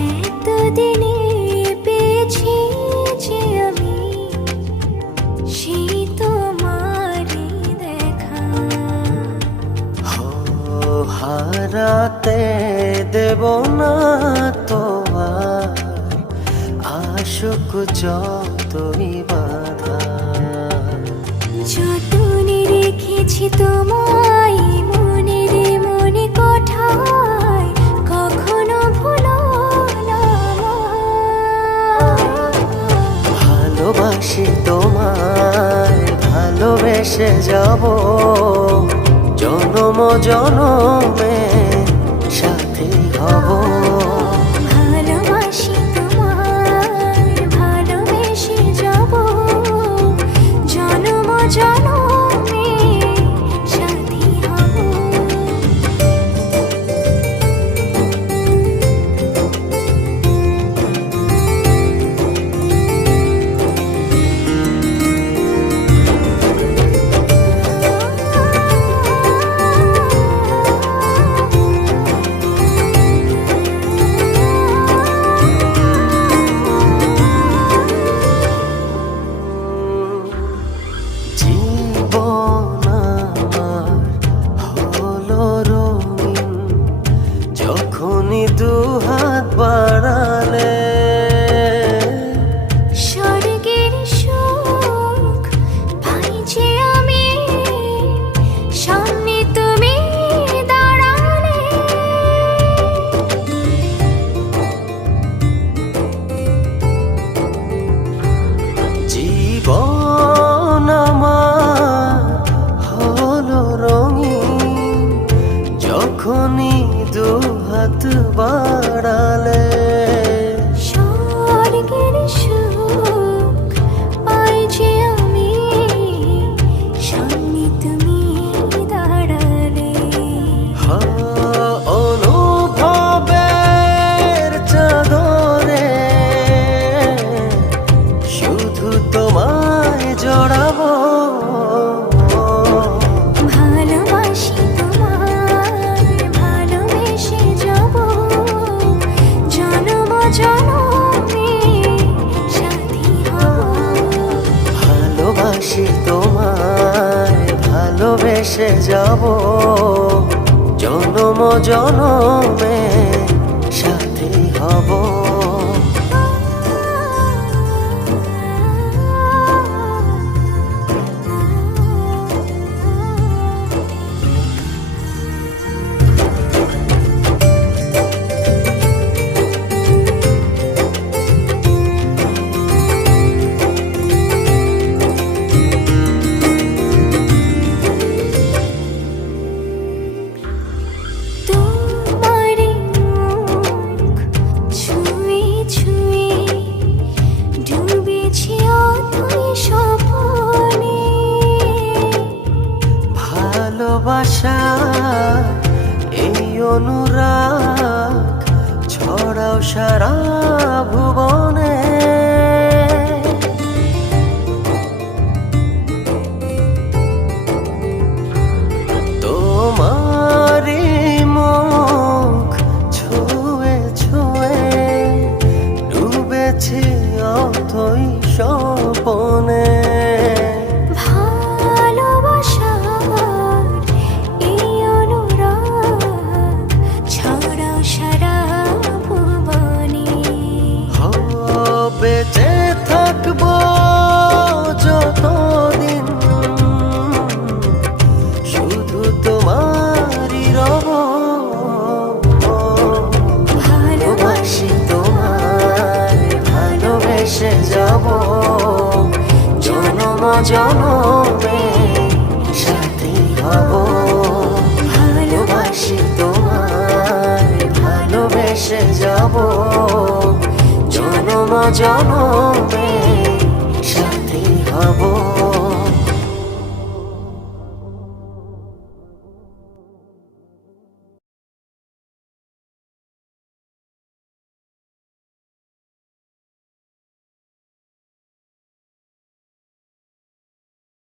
এতদিনে পেয়েছি যে আমি সেই তোমারই দেখা। হারাতে দেব না তোমার আশুক যতই বাধা। যতনে রেখেছি তোমায় মনের মনে কোঠায়, কখনো ভুলো না আমায়। ভালোবাসি তোমায়, ভালোবেসে যাব জনম জনমে সাথী হব। ভালোবাসি তোমায়, ভালোবেসে যাব জনম জনমে সাথী হব। জীবন আমার হলো রঙিন যখনই দুহাত বাড়ালে। স্বর্গের সুখ পাই যে আমি সামনে তুমি দাঁড়ালে। জীবন আমার হলো রঙিন যখনই দুহাত বাড়ালে। স্বর্গের সুখ পাই যে আমি সামনে তুমি দাঁড়ালে। অনুভবের চাদরে শুধু তোমায় জড়াবো। ভালোবাসি তোমায়, ভালোবেসে যাব জনম জনমে সাথী হব। ভালোবাসি তোমায়, ভালোবেসে যাব জনম জনমে সাথী হব। তোমার মুখ ছুঁয়ে ছুঁয়ে ডুবেছি অথই স্বপ্নে। ভালোবাসা এই অনুরাগ ছড়াও সারা ভুবনে। তোমারই মুখ ছুঁয়ে ছুঁয়ে ডুবেছি অথই স্বপনে। ভালোবাসার এই অনুরাগ ছড়াও সারা ভুবনে। বেঁচে থাকবো যতদিন শুধু তোমারই রব। ভালোবাসি তোমায়, ভালোবেসে যাব জনম জনমে সাথী হব। ভালোবাসি তোমায়, ভালোবেসে যাব জনম জনমে সাথী হব।